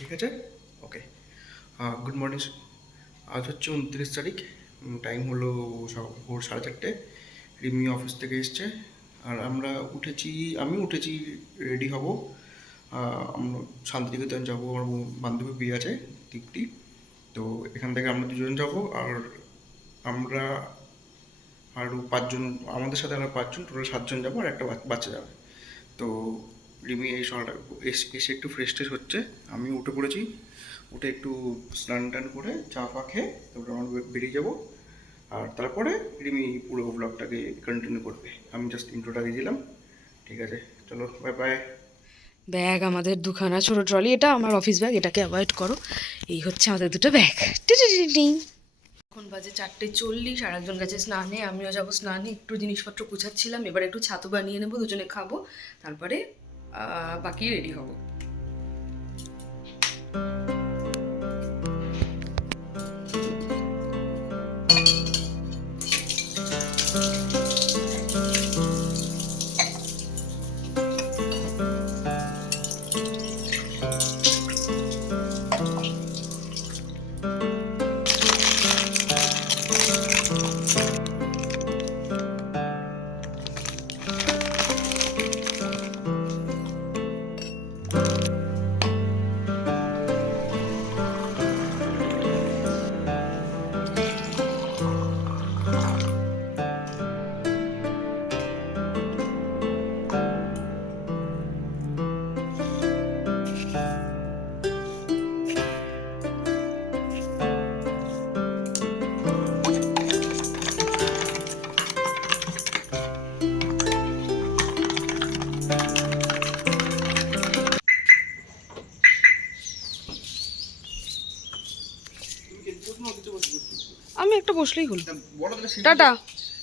ঠিক আছে? Okay. Good morning. আজ হচ্ছে 29 তারিখ। টাইম হলো ভোর 4:30। রিমি অফিস থেকে এসছে আর আমি উঠেছি, রেডি হব। আমরা শান্তিনিকেতন যাবো, আমার বান্ধবী বিয়ে আছে, দীপ্তি। তো এখান থেকে আমরা দুজন যাব, আর আমরা আরও 5 জন, আমাদের সাথে আমরা 5 জন, টোটাল 7 জন যাবো, আর একটা বাচ্চা যাবে। তো রিমি এই সকালটা এসে একটু ফ্রেশ ট্রেশ হচ্ছে, আমি উঠে পড়েছি। উঠে একটু স্নান টান করে চা ফা খেয়ে তারপরে আমরা বেরিয়ে যাবো। আর তারপরে রিমি পুরো ব্লগটাকে কন্টিনিউ করবে, আমি জাস্ট ইন্ট্রোটা দিয়ে দিলাম। ঠিক আছে, চলো, বাই বাই। ব্যাগ আমাদের দুখানা, ছোট ট্রলি, এটা আমার অফিস ব্যাগ, এটাকে অ্যাভয়েড করো। এই হচ্ছে আমাদের দুটো ব্যাগ। এখন বাজে 4:40, আর একজন গেছে স্নানে, আমিও যাবো স্নানে। একটু জিনিসপত্র গুছাচ্ছিলাম, এবার একটু ছাতু বানিয়ে নেবো, দুজনে খাবো, তারপরে বাকি রেডি হবো। আমি একটা বসলেই হল। টাটা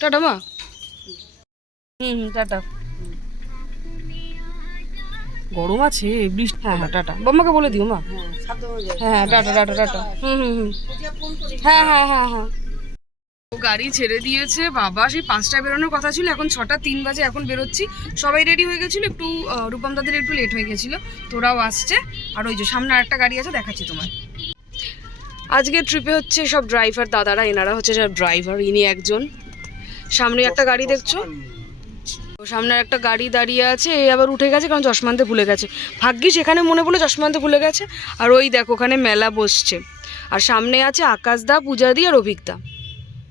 টাটা মা। টাটা। গরম আছে, বৃষ্টি। হ্যাঁ টাটা, বাম্মাকে বলে দিও মা। হ্যাঁ টাটা টাটা টাটা। হ্যাঁ হ্যাঁ হ্যাঁ হ্যাঁ। গাড়ি ছেড়ে দিয়েছে বাবা, সেই 5টায় বেরোনোর কথা ছিল, এখন 6:03 বাজে, এখন বেরোচ্ছি। সবাই রেডি হয়ে গেছিলো, একটু রূপম দাদের একটু লেট হয়ে গেছিলো, তোরাও আসছে। আর ওই যে সামনে আরেকটা গাড়ি আছে, দেখাচ্ছি তোমার। আজকে ট্রিপে হচ্ছে সব ড্রাইভার দাদারা, এনারা হচ্ছে সব ড্রাইভার, ইনি একজন। সামনে একটা গাড়ি দেখছো, সামনে একটা গাড়ি দাঁড়িয়ে আছে, এই আবার উঠে গেছে কারণ চশমা আনতে ভুলে গেছে। ভাগ্যিস এখানে মনে পড়লো চশমা আনতে ভুলে গেছে। আর ওই দেখো ওখানে মেলা বসছে, আর সামনে আছে আকাশদা, পূজাদি আর অভিকদা।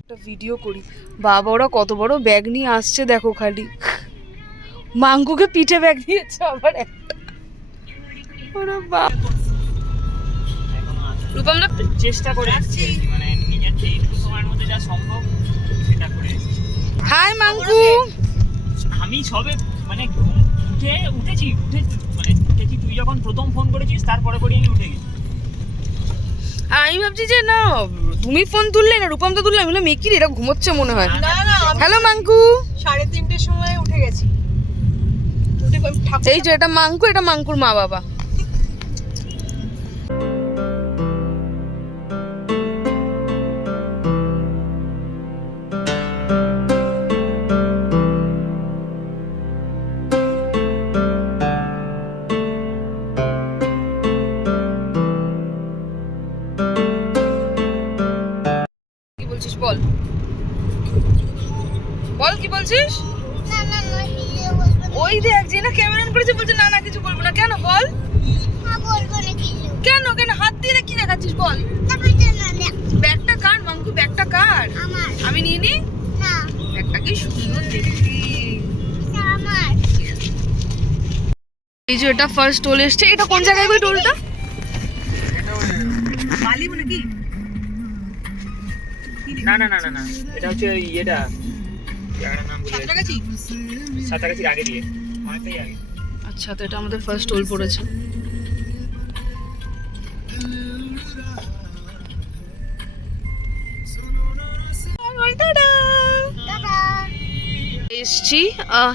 একটা ভিডিও করি। বাবা ওরা কত বড় ব্যাগ নিয়ে আসছে দেখো, খালি মাঙ্কুকে পিঠে ব্যাগ দিয়েছে আবার একটা। ওরে বাবা, রূপম দা চেষ্টা করে আসছি, মানে নিজের যেটুকু সময়ের মধ্যে যা সম্ভব সেটা করে এসেছি। হাই মাঙ্কু। আমি সবে মানে উঠেছি তুই যখন প্রথম ফোন করেছিস তারপরে পরে আমি উঠে গেছি। আমি ভাবছি যে না তুমি ফোন তুললে না, রূপম তো তুললে, আমি বললাম মেকির এরা ঘুমোচ্ছে মনে হয়। হ্যালো মাঙ্কু। 3:30-এর সময় উঠে গেছি। এই যে এটা মাঙ্কু, এটা মাঙ্কুর মা বাবা। কি বলছিস বল, বল কি বলছিস? ওই দেখ যে না ক্যামেরা অন করেছে, বলছে না না কিছু বলবো না। কেন বল? কেন কেন হাত দিয়ে কি দেখাচ্ছিস বল? ব্যাগটা কার মাঙ্কু, ব্যাগটা কার? আমি নিয়ে নি। ব্যাগটা কি সুন্দর দেখতে। এই যে এটা ফার্স্ট টোল এসছে, এটা কোন জায়গায় গো টোলটা? বালি বলে কি? না না না না না, এটা হচ্ছে ইয়েটা, জায়গাটার নাম বলে সাঁতরাগাছি। সাঁতরাগাছির আগে দিয়ে, অনেকটাই আগে। আচ্ছা, তো এটা আমাদের ফার্স্ট টোল পড়েছে। এসছি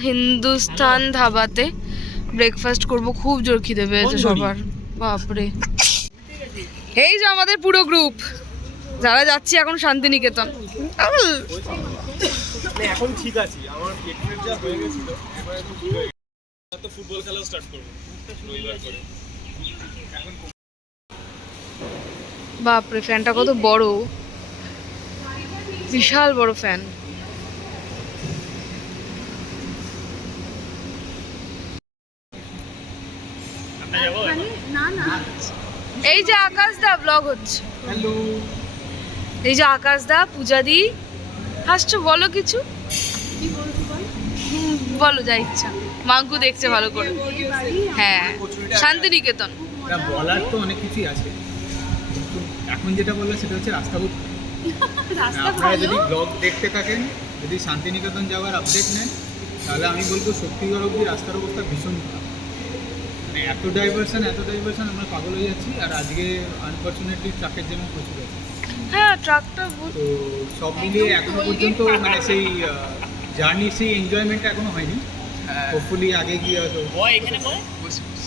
হিন্দুস্তান ধাবাতে, ব্রেকফাস্ট করব, খুব জোর খিদে পেয়েছে সবার, বাপরে। এই যে আমাদের পুরো গ্রুপ যারা যাচ্ছি এখন শান্তিনিকেতন। এখন ঠিক আছে, আমার পেটের যা হয়ে গেছিল এবার এখন ঠিক হয়ে গেছে। তো ফুটবল খেলা স্টার্ট করব রবিবার করে। এখন বাপরে ফ্যানটা কত বড়, বিশাল বড় ফ্যান। আমরা যাবো এই যে আকাশ দা ব্লগ হচ্ছে, হ্যালো, এই যে আকাশ দা, পূজা দি, হাসছো, বলো কিছু। বলো যা ইচ্ছা, মাঙ্কু দেখছে ভালো করে। হ্যাঁ, শান্তিনিকেতন। এটা বলার তো অনেক কিছুই আছে, কিন্তু এখন যেটা বললে সেটা হচ্ছে রাস্তা খুব আপনারা যদি ব্লগ দেখতে থাকেন, যদি শান্তিনিকেতন যাওয়ার আপডেট নেন, তাহলে আমি বলবো শক্তিগড় অব্দি রাস্তার অবস্থা ভীষণ খারাপ। মানে এত ডাইভারশন আমরা পাগল হয়ে যাচ্ছি। আর আজকে আনফর্চুনেটলি ট্রাকের জ্যামও প্রচুর আছে। হ্যাঁ, ট্রাকটা তো সব মিলিয়ে এখনো পর্যন্ত মানে সেই জার্নির সেই এনজয়মেন্টটা এখনো হয়নি। হোপফুলি আগে গিয়ে হয়তো। বয় এখানে বয়।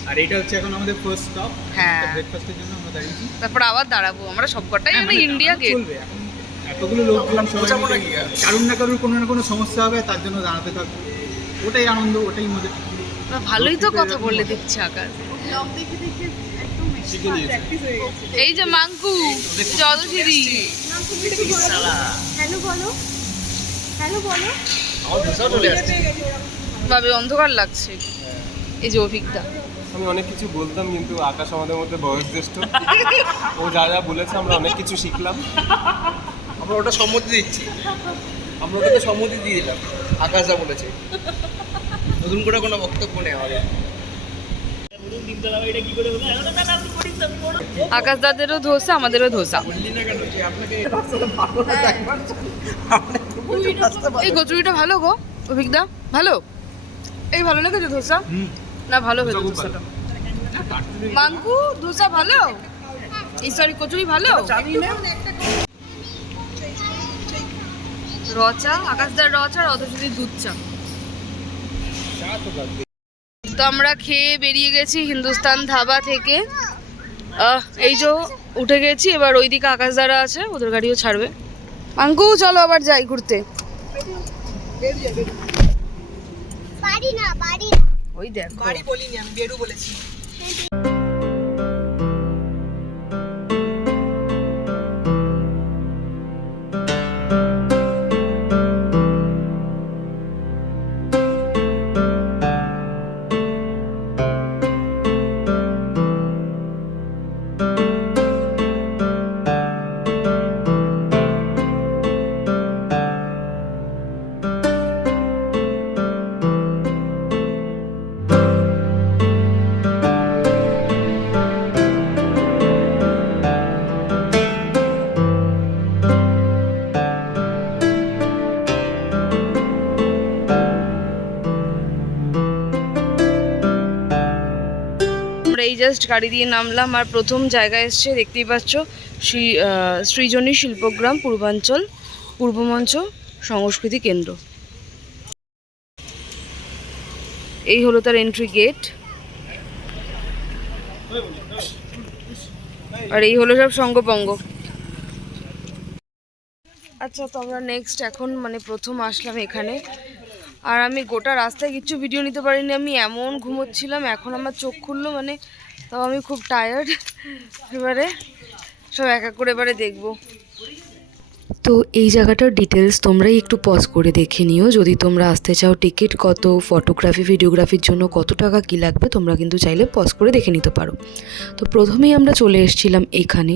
আর এটা হচ্ছে এখন আমাদের ফার্স্ট স্টপ। হ্যাঁ। ব্রেকফাস্টের জন্য আমরা দাঁড়িয়েছি। তারপর আবার দাঁড়াবো আমরা সবকটাই, হ্যাঁ, মানে মানে ইন্ডিয়া গেট। চলবে এখন, এতগুলো লোকজন সবাই মিলে কারুর না কারুর কোনো না কোনো সমস্যা হবে, তার জন্য দাঁড়াতে থাকবে। ওটাই আনন্দ, ওটাই মজা। ভালোই তো কথা বললে দেখছি আকাশ। শিখে নিয়েছে। এই যে মাঙ্কু, জলধিরি, ভাবে অন্ধকার লাগছে। এই যে অভিজ্ঞতা, আমি অনেক কিছু বলতাম, কিন্তু আকাশ আমাদের মধ্যে বয়োজ্যেষ্ঠ, ও যা যা বলেছে আমরা অনেক কিছু শিখলাম। আমরা ওটা সম্মতি দিচ্ছি, আমরা ওটাকে সম্মতি দিয়ে দিলাম। আকাশ যা বলেছে, নতুন করে কোনো বক্তব্য নেই আমাদের। বলুন তিনতলা বাড়িটা কি করে হলো? না না আপনি করিস না, আমি বড়। আকাশ দাদেরও ধোসা, আমাদেরও ধোসা। বললি না কেন যে আপনাকে এই কচুরিটা ভালো গো অভিজ্ঞতা, ভালো। এই ভালো লেগেছে ধোসা? না ভালো হয়েছে ধোসাটা। মাঙ্কু ধোসা ভালো, এই সরি কচুরি ভালো। রচা, আকাশদার রচা, আর অথচ দুধ চা। তো আমরা খেয়ে বেরিয়ে গেছি হিন্দুস্তান ধাবা থেকে। এই যে উঠে গেছি, এবার ওইদিকে আকাশদারা আছে, ওদের গাড়িও ছাড়বে। মাঙ্কু চলো আবার যাই ঘুরতে। ওই দেখো, বাড়ি বলিনি আমি, বেরু বলেছি। আমরা এই জাস্ট গাড়ি দিয়ে নামলাম, আর প্রথম জায়গায় এসছে দেখতেই পাচ্ছ, সৃজনী শিল্পগ্রাম পূর্বাঞ্চল পূর্বমঞ্চ সংস্কৃতি কেন্দ্র। এই হলো তার এন্ট্রি গেট, আর এই হলো সব সঙ্গপঙ্গ। আচ্ছা, তো আমরা নেক্সট এখন মানে প্রথম আসলাম এখানে, আর আমি গোটা রাস্তায় কিছু ভিডিও নিতে পারিনি, আমি এমন ঘুমোচ্ছিলাম। এখন আমার চোখ খুললো, মানে তাও আমি খুব টায়ার্ড। এবারে সব এক এক করে এবারে দেখবো। তো এই জায়গাটার ডিটেলস তোমরাই একটু পজ করে দেখে নিও, যদি তোমরা আসতে চাও। টিকিট কত, ফটোগ্রাফি ভিডিওগ্রাফির জন্য কত টাকা কী লাগবে, তোমরা কিন্তু চাইলে পজ করে দেখে নিতে পারো। তো প্রথমেই আমরা চলে এসেছিলাম এখানে,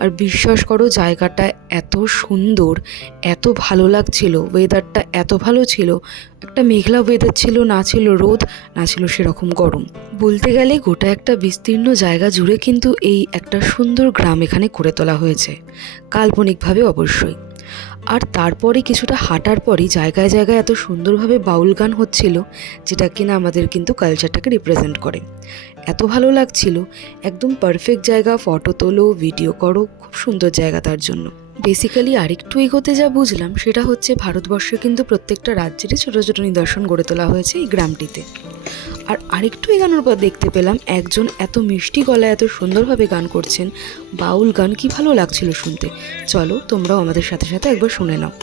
আর বিশ্বাস করো জায়গাটা এত সুন্দর, এত ভালো লাগছিল, ওয়েদারটা এত ভালো ছিল। একটা মেঘলা ওয়েদার ছিল, না ছিল রোদ, না ছিল সেরকম গরম। বলতে গেলে গোটা একটা বিস্তীর্ণ জায়গা জুড়ে কিন্তু এই একটা সুন্দর গ্রাম এখানে করে তোলা হয়েছে, কাল্পনিকভাবে অবশ্যই। আর তারপরে কিছুটা হাঁটার পরই জায়গায় জায়গায় এত সুন্দরভাবে বাউল গান হচ্ছিল, যেটা কিনা আমাদের কিন্তু কালচারটাকে রিপ্রেজেন্ট করে। এত ভালো লাগছিল, একদম পারফেক্ট জায়গা, ফটো তোলো, ভিডিও করো, খুব সুন্দর জায়গা তার জন্য। বেসিক্যালি আরেকটু এগোতে যা বুঝলাম সেটা হচ্ছে ভারতবর্ষে কিন্তু প্রত্যেকটা রাজ্যেরই ছোটো ছোটো নিদর্শন গড়ে তোলা হয়েছে এই গ্রামটিতে। আর আরেকটু এগানোর পর দেখতে পেলাম একজন এত মিষ্টি গলায় এত সুন্দরভাবে গান করছেন, বাউল গান, কি ভালো লাগছিল শুনতে। চলো তোমরাও আমাদের সাথে সাথে একবার শুনে নাও।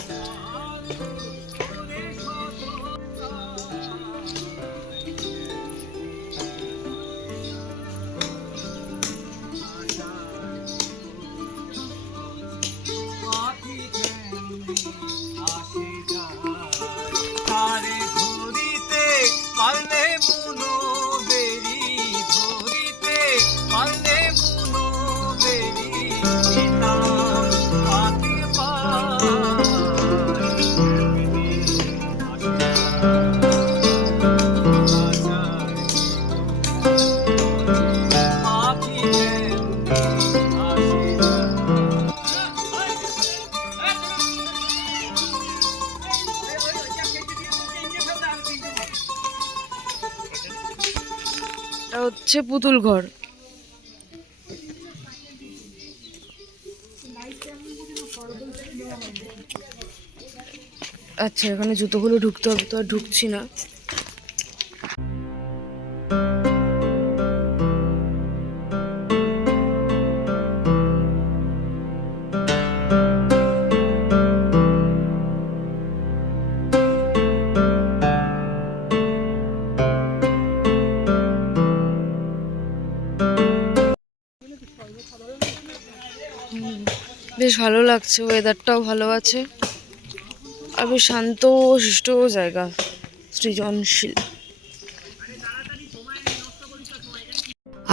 এটা হচ্ছে পুতুল ঘর। আচ্ছা, এখানে জুতোগুলো ঢুকতে হবে, তো আর ঢুকছি না। বেশ ভালো লাগছে, ওয়েদারটাও ভালো আছে আর বেশ শান্ত শিষ্ট জায়গা, সৃজনশীল।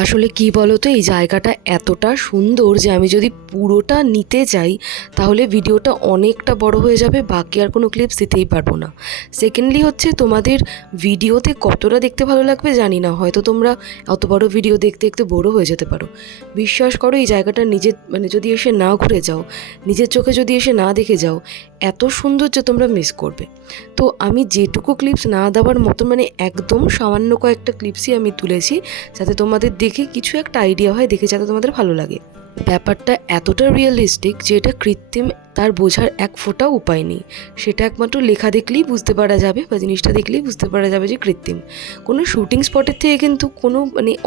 আসলে কি বলতো, এই জায়গাটা এতটা সুন্দর যে আমি যদি পুরোটা নিতে যাই তাহলে ভিডিওটা অনেকটা বড় হয়ে যাবে, বাকি আর কোনো ক্লিপস দিতেই পারবো না। সেকেন্ডলি হচ্ছে তোমাদের ভিডিওতে কতটা দেখতে ভালো লাগবে জানি না, হয়তো তোমরা অত বড় ভিডিও দেখতে দেখতে বোরও হয়ে যেতে পারো। বিশ্বাস করো, এই জায়গাটা নিজের যদি এসে না ঘুরে যাও, নিজের চোখে যদি এসে না দেখে যাও, এত সুন্দর যে তোমরা মিস করবে। তো আমি যেটুকু ক্লিপস না দেওয়ার মতো একদম সামান্য কয়েকটা ক্লিপসই আমি তুলেছি, যাতে তোমাদের দেখে কিছু একটা আইডিয়া হয়, দেখে যাতে তোমাদের ভালো লাগে। ব্যাপারটা এতটা রিয়েলিস্টিক যে এটা কৃত্রিম তার বোঝার এক ফোঁটাও উপায় নেই। সেটা একমাত্র লেখা দেখলেই বুঝতে পারা যাবে, বা জিনিসটা দেখলেই বুঝতে পারা যাবে যে কৃত্রিম। কোনো শুটিং স্পটের থেকে কিন্তু কোনো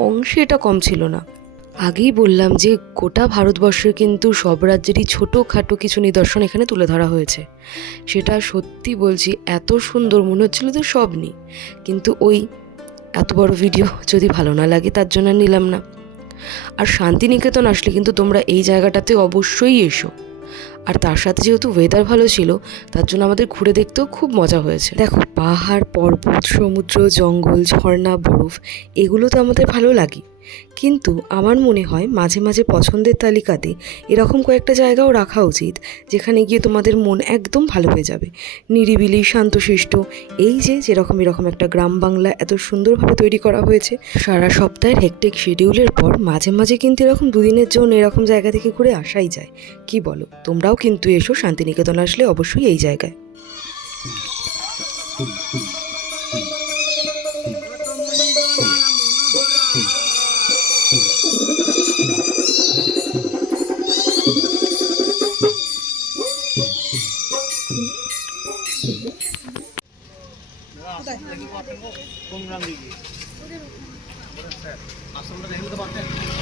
অংশে এটা কম ছিল না। আগেই বললাম যে গোটা ভারতবর্ষের কিন্তু সব রাজ্যেরই ছোটোখাটো কিছু নিদর্শন এখানে তুলে ধরা হয়েছে। সেটা সত্যি বলছি, এত সুন্দর মনে হচ্ছিল তো সব নেই, কিন্তু ওই এত বড় ভিডিও যদি ভালো না লাগে তার জন্য নিলাম না। আর শান্তিনিকেতন আসলে কিন্তু তোমরা এই জায়গাটাতে অবশ্যই এসো। আর তার সাথে যেহেতু ওয়েদার ভালো ছিল, তার জন্য আমাদের ঘুরে দেখতেও খুব মজা হয়েছে। দেখো, পাহাড়, পর্বত, সমুদ্র, জঙ্গল, ঝর্ণা, বরফ, এগুলো তো আমাদের ভালো লাগে, কিন্তু আমার মনে হয় মাঝে মাঝে পছন্দের তালিকাতে এরকম কয়েকটা জায়গাও রাখা উচিত, যেখানে গিয়ে তোমাদের মন একদম ভালো হয়ে যাবে, নিরিবিলি, শান্তশিষ্ট। এই যেরকম এরকম একটা গ্রাম বাংলা এত সুন্দরভাবে তৈরি করা হয়েছে। সারা সপ্তাহের হেক্টিক শিডিউলের পর মাঝে মাঝে কিন্তু এরকম দুদিনের জন্য এরকম জায়গা থেকে ঘুরে আসাই যায়। কি বলো? তোমরাও কিন্তু এসো, শান্তিনিকেতন আসলে অবশ্যই এই জায়গায়।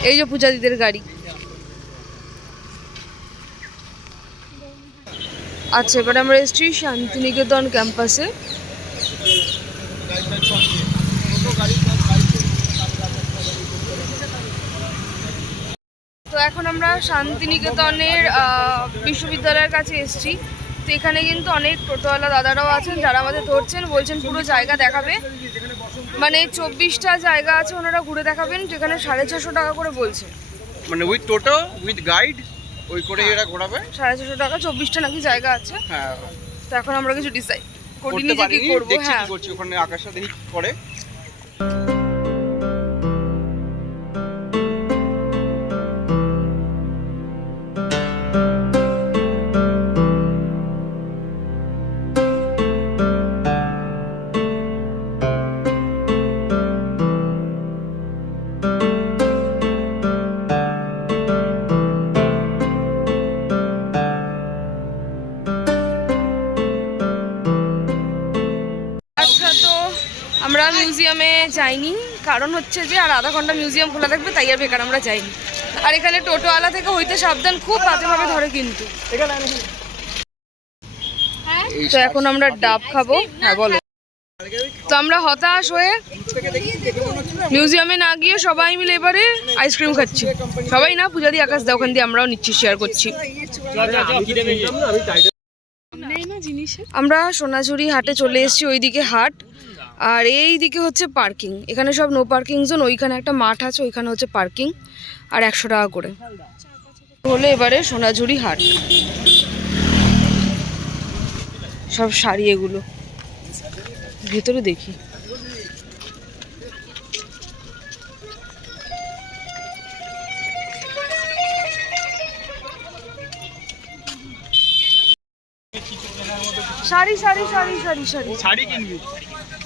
এই যে পূজা দিদের গাড়ি। আচ্ছা, এবার আমরা এসেছি শান্তিনিকেতন ক্যাম্পাসে। তো এখন আমরা শান্তিনিকেতনের বিশ্ববিদ্যালয়ের কাছে এসেছি। তো এখানে কিন্তু অনেক টোটোওয়ালা দাদারাও আছেন, যারা আমাদের ধরছেন, বলছেন পুরো জায়গা দেখাবে। 24টা জায়গা আছে, ওনারা ঘুরে দেখাবেন, যেখানে 650 টাকা করে বলছে। উইথ টোটো উইথ গাইড ওই করে এরা ঘোরাবে। 650 টাকা, 24টা নাকি জায়গা আছে। হ্যাঁ, তো এখন আমরা কিছু ডিসাইড করিনি করতে যে কি পারিনি, করবো। দেখছি হ্যাঁ, কি করছি ওখানে, আকাশটা দেখি কি করে। আচ্ছা, তো আমরা মিউজিয়ামে যাইনি, কারণ হচ্ছে যে আর আধা ঘন্টা মিউজিয়াম খোলা থাকবে, তাই আর বেকার আমরা যাইনি। আর এখানে টোটোওয়ালা থেকে হইতে সাবধান, খুব বাজেভাবে ধরে কিন্তু। তো এখন আমরা ডাব খাবো। হ্যাঁ বলো। তো আমরা হতাশ হয়ে মিউজিয়ামে না গিয়ে সবাই মিলে এবারে আইসক্রিম খাচ্ছি। সবাই না, পূজা দিয়ে, আকাশ দা, ওখান দিয়ে আমরাও নিচ্ছি, শেয়ার করছি। আমরা সোনাঝুরি হাটে চলে এসেছি, ওইদিকে হাট আর এই দিকে হচ্ছে পার্কিং। এখানে সব নো পার্কিং জোন, ওইখানে একটা মাঠ আছে, ওইখানে হচ্ছে পার্কিং, আর 100 টাকা করে হলো এবারে সোনাঝুরি হাট। সব শাড়ি, এগুলো ভেতরে দেখি। শাড়ি শাড়ি শাড়ি শাড়ি শাড়ি শাড়ি কিনবি?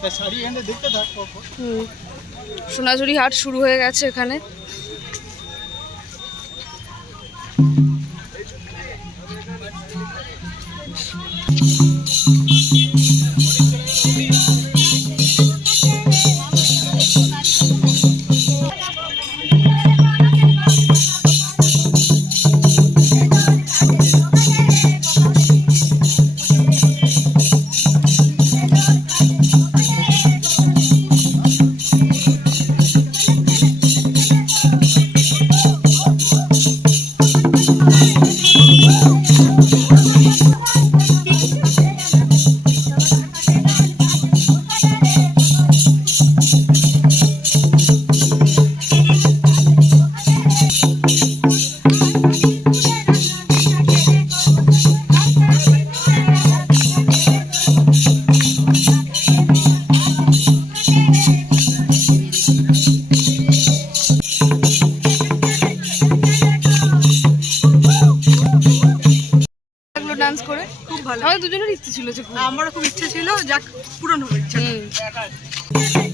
তা শাড়ি এখানে দেখতে থাক। সোনাঝুরি হাট শুরু হয়ে গেছে এখানে। ডান্স করে খুব ভালো। আমাদের দুজনের ইচ্ছে ছিল যে আমারও খুব ইচ্ছে ছিল, যাক পূরণ হলো ইচ্ছাটা। হুম।